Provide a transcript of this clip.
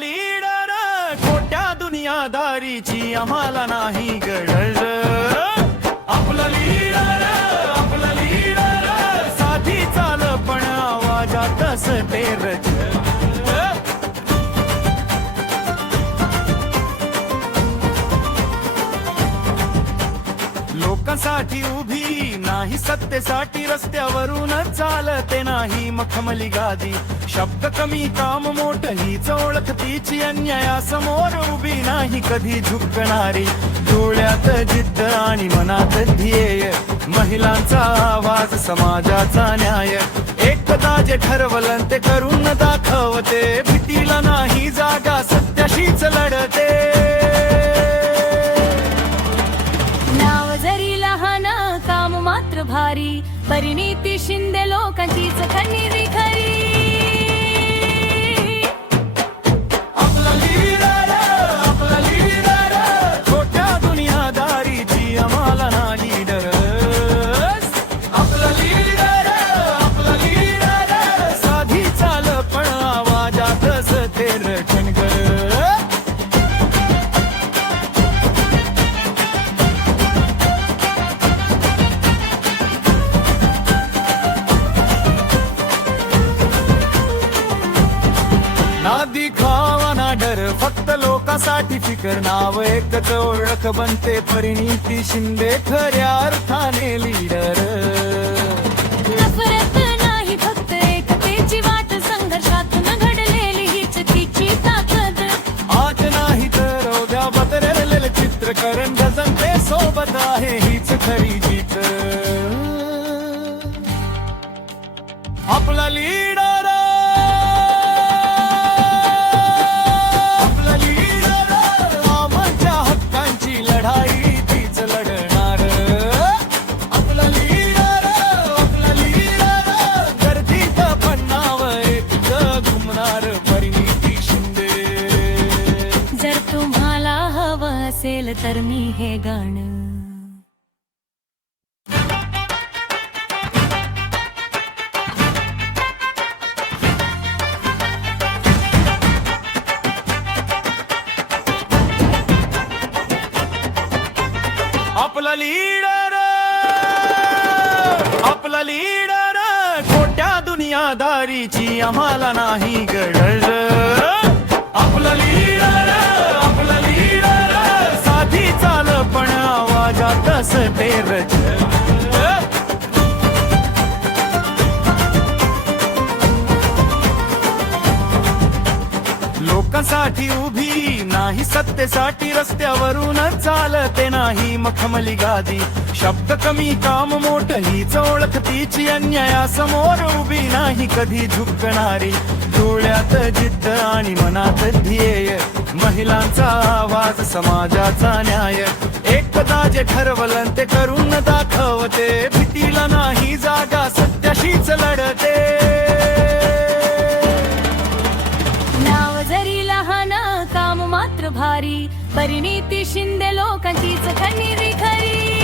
Leader खोट्या दुनियादारीची आम्हाला नाही गरज. आपला लीडर साधी चाल पण आवाजात असते रज. लोकांसाठी उभी नाही सत्तेसाठी रस्त्यावरून चालते नाही मखमली गादी. शब्द कमी काम मोठं हीच ओळख तिची अन्यायासमोर उभी नाही कधी झुकणारी. डोळ्यात जिद्द आणि मनात ध्येय महिलांचा आवाज समाजाचा न्याय. एकदा जे ठरवलं ते करून दाखवते भीतीला नाही जागा सत्याशीच लढते. नाव जरी लहान काम मात्र भारी परिणिती शिंदे लोकांचीच खंडीरी खरी. आपला लीडर छोट्या दुनियादारीची आम्हाला ना लीडर. आपला लीडर साधी चाल पण आवाजातच ते रचनगर. ना दिखावा ना डर फक्त लोकांसाठी फिकर. नाव एकच ओळख बनते परिणिती शिंदे खऱ्या अर्थाने लीडर. नफरत नाही फक्त एकतेची वाट संघर्षातून घडलेली हीच तिची ताकद. आज नाही तर उद्या बदललेले चित्रकरण गजंते सोबत आहे हीच खरी जीत. आपला लीडर आमच्या हक्कांची लढाई तीच लढणार. आपला लीडर गर्दीत पण नाव एकच घुमणार परिणिती शिंदे. जर तुम्हाला हवं असेल तर मी हे गाणं. आपला लीडर खोट्या दुनियादारीची आम्हाला नाही गरज. आपला लीडर साधी चाल पण आवाजात असते रज. लोकांसाठी उभी नाही सत्तेसाठी रस्त्यावरून चालते नाही मखमली गादी. शब्द कमी काम मोठं हीच ओळख तिची अन्यायासमोर उभी नाही कधी झुकणारी. डोळ्यात जिद्द आणि मनात ध्येय महिलांचा आवाज समाजाचा न्याय. एकदा जे ठरवलं ते करून दाखवते भीतीला नाही जागा सत्याशीच लढते. नाव जरी लहान काम मात्र भारी परिणिती शिंदे लोकांचीच खंडीरी खरी.